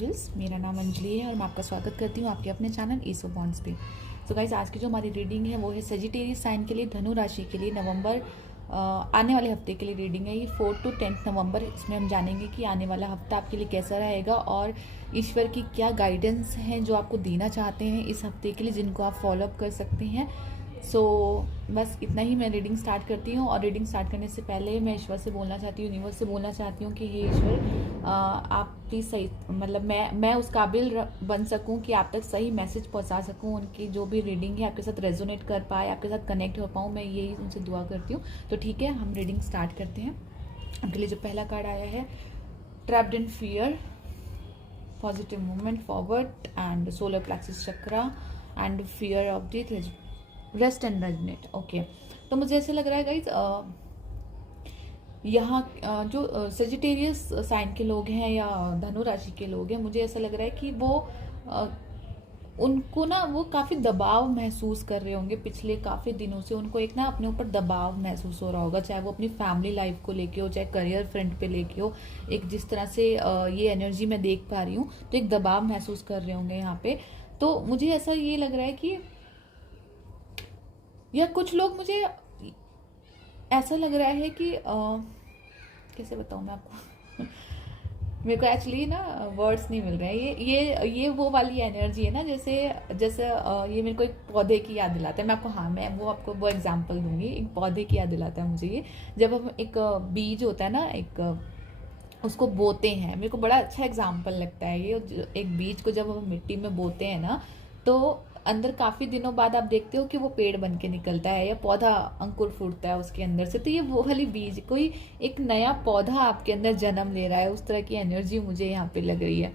Angels. मेरा नाम अंजलि है और मैं आपका स्वागत करती हूँ आपके अपने चैनल ईसो बॉन्ड्स पे। तो गाइज, आज की जो हमारी रीडिंग है वो है सेजिटेरियस साइन के लिए, धनु राशि के लिए नवंबर आने वाले हफ्ते के लिए रीडिंग है। ये 4 to 10 नवंबर। इसमें हम जानेंगे कि आने वाला हफ्ता आपके लिए कैसा रहेगा और ईश्वर की क्या गाइडेंस हैं जो आपको देना चाहते हैं इस हफ्ते के लिए, जिनको आप फॉलोअप कर सकते हैं। सो बस इतना ही मैं रीडिंग स्टार्ट करती हूँ। और रीडिंग स्टार्ट करने से पहले मैं ईश्वर से बोलना चाहती हूँ, यूनिवर्स से बोलना चाहती हूँ कि हे ईश्वर, आप प्लीज़ सही, मतलब मैं उस काबिल बन सकूँ कि आप तक सही मैसेज पहुँचा सकूँ। उनकी जो भी रीडिंग है आपके साथ रेजोनेट कर पाए, आपके साथ कनेक्ट हो पाऊँ, मैं यही उनसे दुआ करती हूँ। तो ठीक है, हम रीडिंग स्टार्ट करते हैं। आपके लिए जो पहला कार्ड आया है, trapped in fear, positive movement forward and solar plexus chakra and fear of death, rest and resonate. Okay, तो मुझे ऐसे लग रहा है गाइज, यहाँ जो सेजिटेरियस साइन के लोग हैं या धनु राशि के लोग हैं, मुझे ऐसा लग रहा है कि वो उनको ना वो काफ़ी दबाव महसूस कर रहे होंगे पिछले काफ़ी दिनों से। उनको एक ना अपने ऊपर दबाव महसूस हो रहा होगा, चाहे वो अपनी फैमिली लाइफ को लेके हो, चाहे करियर फ्रंट पे लेके हो। एक जिस तरह से ये एनर्जी मैं देख पा रही हूँ, तो एक दबाव महसूस कर रहे होंगे यहाँ पे। तो मुझे ऐसा ये लग रहा है कि या कुछ लोग, मुझे ऐसा लग रहा है कि कैसे बताऊँ मैं आपको मेरे को एक्चुअली ना वर्ड्स नहीं मिल रहे हैं। ये वो वाली एनर्जी है ना, जैसे जैसे ये मेरे को एक पौधे की याद दिलाता है। मैं आपको, हाँ, मैं वो एग्जांपल दूंगी। एक पौधे की याद दिलाता है मुझे ये, जब हम एक बीज होता है ना, एक उसको बोते हैं। मेरे को बड़ा अच्छा एग्जाम्पल लगता है ये। एक बीज को जब हम मिट्टी में बोते हैं ना, तो अंदर काफ़ी दिनों बाद आप देखते हो कि वो पेड़ बन के निकलता है या पौधा अंकुर फूटता है उसके अंदर से। तो ये वो वाली बीज, कोई एक नया पौधा आपके अंदर जन्म ले रहा है, उस तरह की एनर्जी मुझे यहाँ पे लग रही है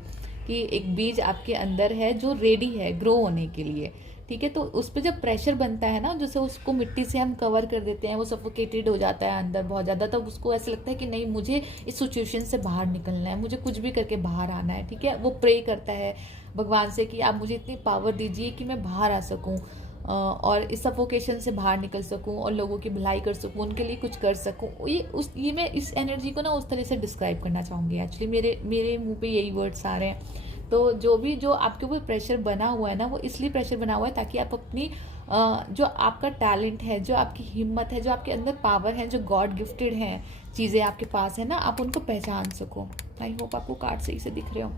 कि एक बीज आपके अंदर है जो रेडी है ग्रो होने के लिए। ठीक है, तो उस पर जब प्रेशर बनता है ना, जैसे उसको मिट्टी से हम कवर कर देते हैं, वो सफोकेटेड हो जाता है अंदर बहुत ज़्यादा, तब उसको ऐसा लगता है कि नहीं, मुझे इस सिचुएशन से बाहर निकलना है, मुझे कुछ भी करके बाहर आना है। ठीक है, वो प्रे करता है भगवान से कि आप मुझे इतनी पावर दीजिए कि मैं बाहर आ सकूं और इस सफोकेशन से बाहर निकल सकूं और लोगों की भलाई कर सकूं, उनके लिए कुछ कर सकूं। ये मैं इस एनर्जी को ना उस तरह से डिस्क्राइब करना चाहूँगी। एक्चुअली मेरे मुंह पे यही वर्ड्स आ रहे हैं। तो जो आपके ऊपर प्रेशर बना हुआ है ना, वो इसलिए प्रेशर बना हुआ है ताकि आप अपनी जो आपका टैलेंट है, जो आपकी हिम्मत है, जो आपके अंदर पावर है, जो गॉड गिफ्टेड है चीज़ें आपके पास है ना, आप उनको पहचान सको। आई होप आपको कार्ड सही से दिख रहे हो,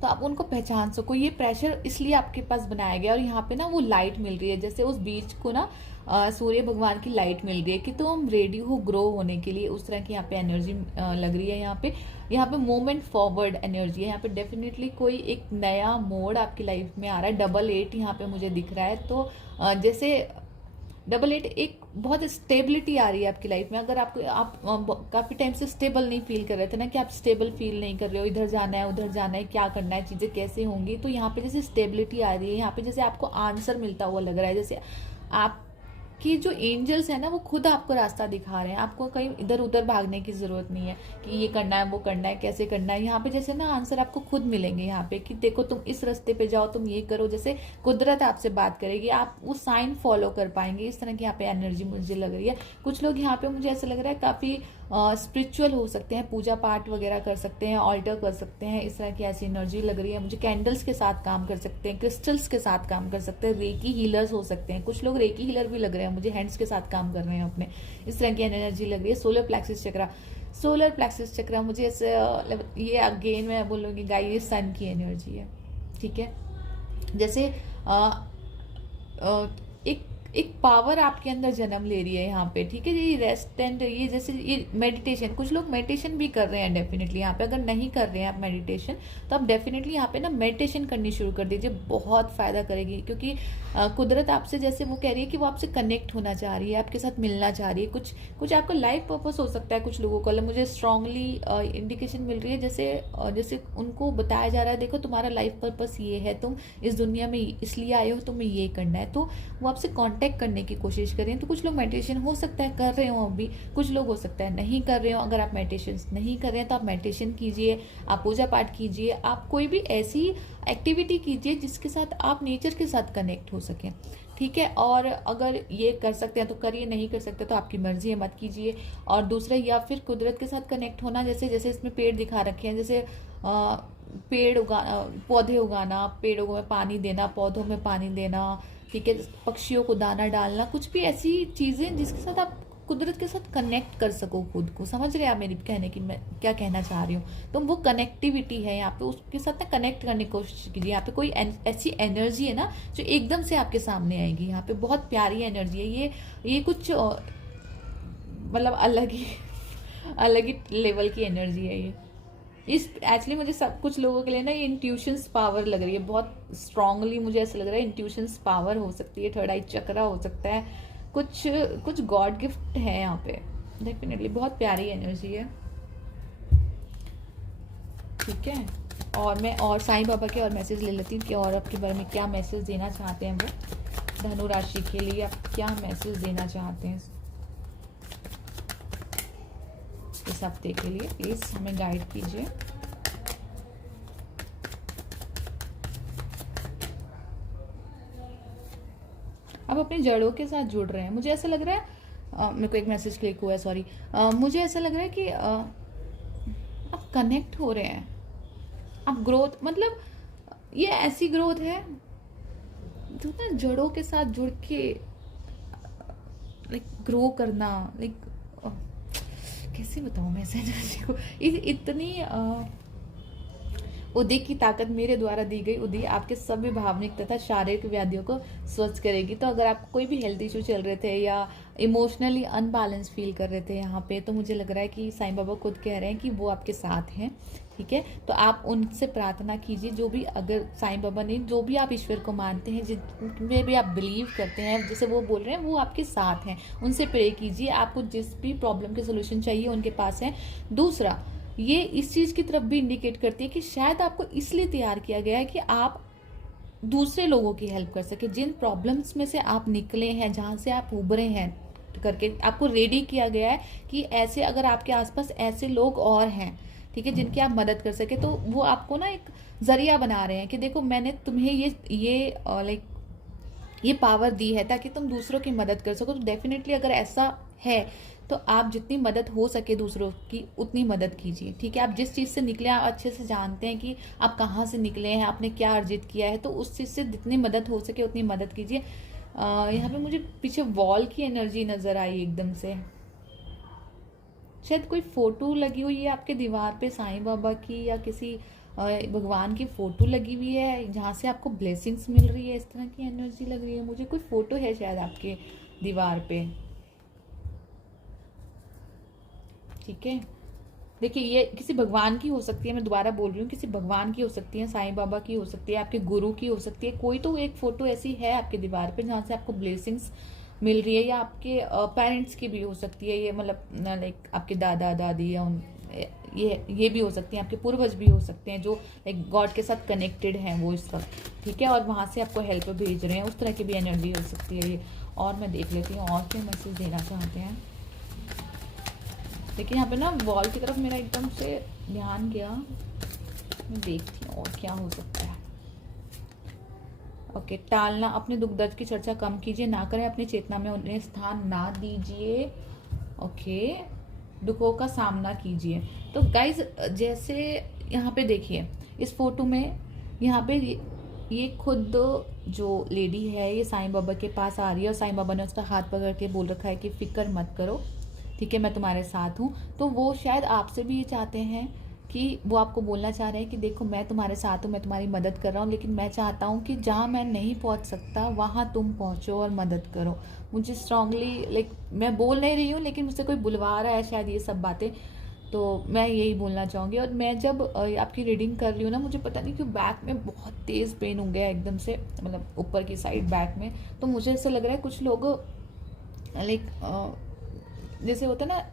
तो आप उनको पहचान सको। ये प्रेशर इसलिए आपके पास बनाया गया और यहाँ पे ना वो लाइट मिल रही है, जैसे उस बीज को ना सूर्य भगवान की लाइट मिल रही है कि तुम रेडी हो ग्रो होने के लिए। उस तरह की यहाँ पे एनर्जी लग रही है। यहाँ पे मूवमेंट फॉरवर्ड एनर्जी है। यहाँ पे डेफिनेटली कोई एक नया मोड़ आपकी लाइफ में आ रहा है। 88 यहाँ पे मुझे दिख रहा है। तो जैसे 88 एक बहुत स्टेबिलिटी आ रही है आपकी लाइफ में। अगर आप काफ़ी टाइम से स्टेबल नहीं फील कर रहे थे ना, कि आप स्टेबल फील नहीं कर रहे हो, इधर जाना है उधर जाना है, क्या करना है, चीज़ें कैसे होंगी, तो यहाँ पे जैसे स्टेबिलिटी आ रही है। यहाँ पे जैसे आपको आंसर मिलता हुआ लग रहा है, जैसे आप कि जो एंजल्स है ना, वो खुद आपको रास्ता दिखा रहे हैं। आपको कहीं इधर उधर भागने की जरूरत नहीं है कि ये करना है वो करना है कैसे करना है। यहाँ पे जैसे ना आंसर आपको खुद मिलेंगे यहाँ पे कि देखो तुम इस रास्ते पे जाओ, तुम ये करो। जैसे कुदरत आपसे बात करेगी, आप वो साइन फॉलो कर पाएंगे। इस तरह की यहाँ पे एनर्जी मुझे लग रही है। कुछ लोग यहाँ पे, मुझे ऐसा लग रहा है, काफी स्पिरिचुअल हो सकते हैं, पूजा पाठ वगैरह कर सकते हैं, ऑल्टर कर सकते हैं। इस तरह की ऐसी एनर्जी लग रही है मुझे। कैंडल्स के साथ काम कर सकते हैं, क्रिस्टल्स के साथ काम कर सकते हैं, रेकी हीलर्स हो सकते हैं। कुछ लोग रेकी हीलर भी लग रहे हैं मुझे, हैंड्स के साथ काम कर रहे हैं अपने। इस तरह की एनर्जी लग रही है। सोलर प्लेक्सिस चक्रा मुझे ऐसे, ये अगेन मैं बोलूँगी गाइस, ये सन की एनर्जी है। ठीक है, जैसे एक पावर आपके अंदर जन्म ले रही है यहाँ पे। ठीक है, ये रेस्ट एंड ये जैसे ये मेडिटेशन, कुछ लोग मेडिटेशन भी कर रहे हैं डेफिनेटली यहाँ पे। अगर नहीं कर रहे हैं आप मेडिटेशन, तो आप डेफिनेटली यहाँ पे ना मेडिटेशन करनी शुरू कर दीजिए, बहुत फायदा करेगी। क्योंकि कुदरत आपसे, जैसे वो कह रही है कि वो आपसे कनेक्ट होना चाह रही है, आपके साथ मिलना चाह रही है। कुछ आपका लाइफ पर्पस हो सकता है कुछ लोगों को। मुझे स्ट्रांगली इंडिकेशन मिल रही है, जैसे उनको बताया जा रहा है, देखो तुम्हारा लाइफ पर्पस ये है, तुम इस दुनिया में इसलिए आए हो, तुम्हें ये करना है। तो वो आपसे कॉन्टेक्ट करने की कोशिश करें। तो कुछ लोग मेडिटेशन हो सकता है कर रहे हो अभी, कुछ लोग हो सकता है नहीं कर रहे हो। अगर आप मेडिटेशन नहीं कर रहे हैं तो आप मेडिटेशन कीजिए, आप पूजा पाठ कीजिए, आप कोई भी ऐसी एक्टिविटी कीजिए जिसके साथ आप नेचर के साथ कनेक्ट हो सकें। ठीक है, और अगर ये कर सकते हैं तो करिए, नहीं कर सकते तो आपकी मर्जी है, मत कीजिए। और दूसरा, या फिर कुदरत के साथ कनेक्ट होना, जैसे इसमें पेड़ दिखा रखे हैं, जैसे पेड़ उगाना, पौधे उगाना, पेड़ों में पानी देना, पौधों में पानी देना, ठीक है, पक्षियों को दाना डालना, कुछ भी ऐसी चीज़ें जिसके साथ आप कुदरत के साथ कनेक्ट कर सको खुद को। समझ रहे हैं आप मेरी कहने की मैं क्या कहना चाह रही हूँ? तो वो कनेक्टिविटी है यहाँ पे, उसके साथ ना कनेक्ट करने की कोशिश कीजिए। यहाँ पे कोई ऐसी एनर्जी है ना जो एकदम से आपके सामने आएगी। यहाँ पे बहुत प्यारी एनर्जी है ये कुछ मतलब अलग ही लेवल की एनर्जी है ये। इस एक्चुअली मुझे सब कुछ लोगों के लिए ना ये इंट्यूशंस पावर लग रही है, बहुत स्ट्रांगली मुझे ऐसा लग रहा है इंट्यूशंस पावर हो सकती है, थर्ड आई चक्रा हो सकता है, कुछ गॉड गिफ्ट है यहाँ पे डेफिनेटली। बहुत प्यारी एनर्जी है, ठीक है। और मैं और साईं बाबा के और मैसेज ले लेती हूँ कि और आपके बारे में क्या मैसेज देना चाहते हैं वो धनु राशि के लिए, आप क्या मैसेज देना चाहते हैं इस हफ्ते के लिए। प्लीज हमें गाइड कीजिए। अब अपनी जड़ों के साथ जुड़ रहे हैं, मुझे ऐसा लग रहा है मेरे को एक मैसेज क्लिक हुआ है, सॉरी। मुझे ऐसा लग रहा है कि आप कनेक्ट हो रहे हैं, आप ग्रोथ, मतलब ये ऐसी ग्रोथ है जो ना जड़ों के साथ जुड़ के लाइक ग्रो करना, लाइक कैसे बताऊँ मैं इस एनर्जी को, इतनी उदी की ताकत मेरे द्वारा दी गई उदी आपके सभी भावनिक तथा शारीरिक व्याधियों को स्वस्थ करेगी। तो अगर आपको कोई भी हेल्थ इशू चल रहे थे या इमोशनली अनबैलेंस फील कर रहे थे यहाँ पे, तो मुझे लग रहा है कि साईं बाबा खुद कह रहे हैं कि वो आपके साथ हैं, ठीक है। तो आप उनसे प्रार्थना कीजिए, जो भी, अगर साईं बाबा ने जो भी आप ईश्वर को मानते हैं, जिनमें भी आप बिलीव करते हैं, जैसे वो बोल रहे हैं वो आपके साथ हैं, उनसे प्रे कीजिए। आपको जिस भी प्रॉब्लम के सोल्यूशन चाहिए उनके पास है। दूसरा, ये इस चीज़ की तरफ भी इंडिकेट करती है कि शायद आपको इसलिए तैयार किया गया है कि आप दूसरे लोगों की हेल्प कर सके। जिन प्रॉब्लम्स में से आप निकले हैं, जहाँ से आप उभरे हैं करके, आपको रेडी किया गया है कि ऐसे अगर आपके आसपास ऐसे लोग और हैं, ठीक है, जिनकी आप मदद कर सके, तो वो आपको ना एक जरिया बना रहे हैं कि देखो मैंने तुम्हें ये लाइक ये पावर दी है ताकि तुम दूसरों की मदद कर सको। तो डेफिनेटली अगर ऐसा है तो आप जितनी मदद हो सके दूसरों की उतनी मदद कीजिए, ठीक है। आप जिस चीज़ से निकले आप अच्छे से जानते हैं कि आप कहाँ से निकले हैं, आपने क्या अर्जित किया है, तो उस चीज़ से जितनी मदद हो सके उतनी मदद कीजिए। यहाँ पे मुझे पीछे वॉल की एनर्जी नज़र आई एकदम से, शायद कोई फोटो लगी हुई है आपके दीवार पे साईं बाबा की या किसी भगवान की फोटो लगी हुई है जहाँ से आपको ब्लेसिंग्स मिल रही है, इस तरह की एनर्जी लग रही है मुझे। कोई फोटो है शायद आपके दीवार पे, ठीक है। देखिए ये किसी भगवान की हो सकती है, मैं दोबारा बोल रही हूँ, किसी भगवान की हो सकती है, साईं बाबा की हो सकती है, आपके गुरु की हो सकती है। कोई तो एक फोटो ऐसी है आपके दीवार पे जहाँ से आपको ब्लेसिंग्स मिल रही है, या आपके पेरेंट्स की भी हो सकती है ये, मतलब लाइक आपके दादा दादी या ये भी हो सकती हैं, आपके पूर्वज भी हो सकते हैं जो लाइक गॉड के साथ कनेक्टेड हैं वो इस वक्त, ठीक है, और वहाँ से आपको हेल्प भेज रहे हैं, उस तरह की भी एनर्जी हो सकती है ये। और मैं देख लेती हूँ और क्या मैसेज देना चाहते हैं। देखिए यहाँ पे ना वॉल की तरफ मेरा एकदम से ध्यान गया, मैं देखती हूँ और क्या हो सकता है। ओके, टालना, अपने दुख दर्द की चर्चा कम कीजिए, ना करें, अपनी चेतना में उन्हें स्थान ना दीजिए। ओके, दुखों का सामना कीजिए। तो गाइज जैसे यहाँ पे देखिए इस फोटो में, यहाँ पे ये खुद जो लेडी है ये साईं बाबा के पास आ रही है और साईं बाबा ने उसका हाथ पकड़ के बोल रखा है कि फिक्र मत करो, ठीक है, मैं तुम्हारे साथ हूँ। तो वो शायद आपसे भी ये चाहते हैं कि वो आपको बोलना चाह रहे हैं कि देखो मैं तुम्हारे साथ हूँ, मैं तुम्हारी मदद कर रहा हूँ, लेकिन मैं चाहता हूँ कि जहाँ मैं नहीं पहुँच सकता वहाँ तुम पहुँचो और मदद करो। मुझे स्ट्रांगली लाइक मैं बोल नहीं रही हूँ लेकिन मुझसे कोई बुलवा रहा है शायद ये सब बातें, तो मैं यही बोलना चाहूँगी। और मैं जब आपकी रीडिंग कर रही हूँ ना, मुझे पता नहीं क्यों बैक में बहुत तेज़ पेन हो गया एकदम से, मतलब ऊपर की साइड बैक में। तो मुझे ऐसा लग रहा है कुछ लोग लाइक जैसे होता है ना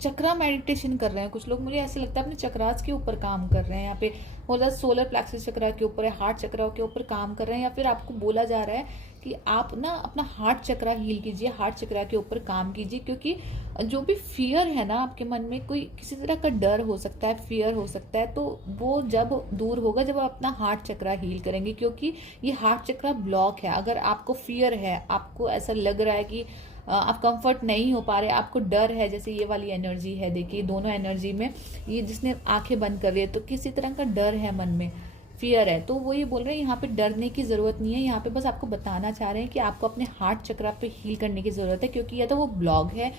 चक्रा मेडिटेशन कर रहे हैं कुछ लोग, मुझे ऐसे लगता है अपने चक्रास के ऊपर काम कर रहे हैं। यहाँ पे मतलब सोलर प्लेक्सस चक्रा के ऊपर है, हार्ट चक्रा के ऊपर काम कर रहे हैं, या फिर आपको बोला जा रहा है कि आप ना अपना हार्ट चक्रा हील कीजिए, हार्ट चक्रा के ऊपर काम कीजिए। क्योंकि जो भी फियर है ना आपके मन में, कोई किसी तरह का डर हो सकता है, फियर हो सकता है, तो वो जब दूर होगा जब आप अपना हार्ट चक्रा हील करेंगे। क्योंकि ये हार्ट चक्रा ब्लॉक है। अगर आपको फियर है, आपको ऐसा लग रहा है कि आप कंफर्ट नहीं हो पा रहे, आपको डर है, जैसे ये वाली एनर्जी है, देखिए दोनों एनर्जी में ये जिसने आंखें बंद कर रही है तो किसी तरह का डर है मन में, फियर है, तो वो ये बोल रहे हैं यहाँ पे डरने की ज़रूरत नहीं है, यहाँ पे बस आपको बताना चाह रहे हैं कि आपको अपने हार्ट चक्रा पे हील करने की ज़रूरत है, क्योंकि या तो वो ब्लॉक है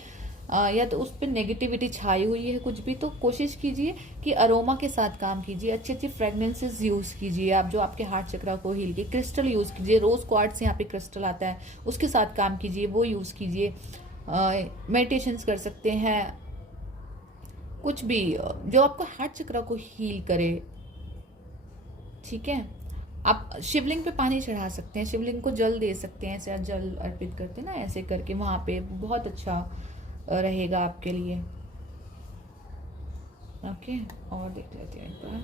या तो उस पर नेगेटिविटी छाई हुई है कुछ भी। तो कोशिश कीजिए कि अरोमा के साथ काम कीजिए, अच्छी अच्छी फ्रेगनेंसेज यूज़ कीजिए आप, जो आपके हार्ट चक्रा को हील के। क्रिस्टल यूज़ कीजिए, रोज़ क्वार्ट्ज यहाँ पे क्रिस्टल आता है, उसके साथ काम कीजिए, वो यूज़ कीजिए। मेडिटेशंस कर सकते हैं, कुछ भी जो आपको हार्ट चक्रा को हील करे, ठीक है। आप शिवलिंग पे पानी चढ़ा सकते हैं, शिवलिंग को जल दे सकते हैं, ऐसे जल अर्पित करते हैं ना, ऐसे करके वहाँ पे बहुत अच्छा रहेगा आपके लिए। ओके, और देख लेते हैं एक बार।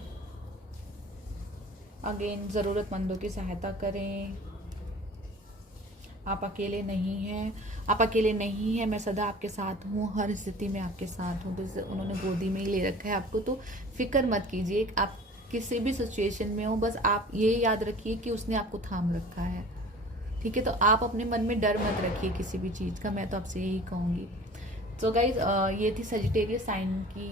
अगेन, ज़रूरतमंदों की सहायता करें, आप अकेले नहीं हैं, आप अकेले नहीं हैं, मैं सदा आपके साथ हूँ, हर स्थिति में आपके साथ हूँ। तो उन्होंने गोदी में ही ले रखा है आपको, तो फिक्र मत कीजिए, आप किसी भी सिचुएशन में हो, बस आप ये याद रखिए कि उसने आपको थाम रखा है, ठीक है। तो आप अपने मन में डर मत रखिए किसी भी चीज़ का, मैं तो आपसे यही कहूँगी। तो गाइज ये थी सजिटेरियस साइन की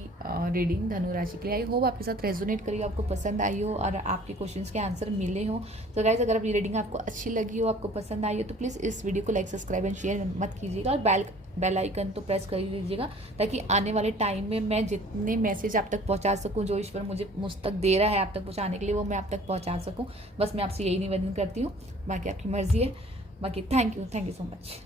रीडिंग धनु राशि के लिए। आई होप आपके साथ रेजोनेट करी, आपको पसंद आई हो और आपके क्वेश्चंस के आंसर मिले हो। तो गाइज अगर अब ये रीडिंग आपको अच्छी लगी हो, आपको पसंद आई हो, तो प्लीज़ इस वीडियो को लाइक, सब्सक्राइब एंड शेयर मत कीजिएगा, और बेल आइकन तो प्रेस कर ही दीजिएगा, ताकि आने वाले टाइम में मैं जितने मैसेज आप तक पहुँचा सकूँ, जो ईश्वर मुझ तक दे रहा है आप तक पहुँचाने के लिए, वो मैं आप तक पहुँचा सकूँ। बस मैं आपसे यही निवेदन करती हूँ, बाकी आपकी मर्जी है। बाकी थैंक यू सो मच।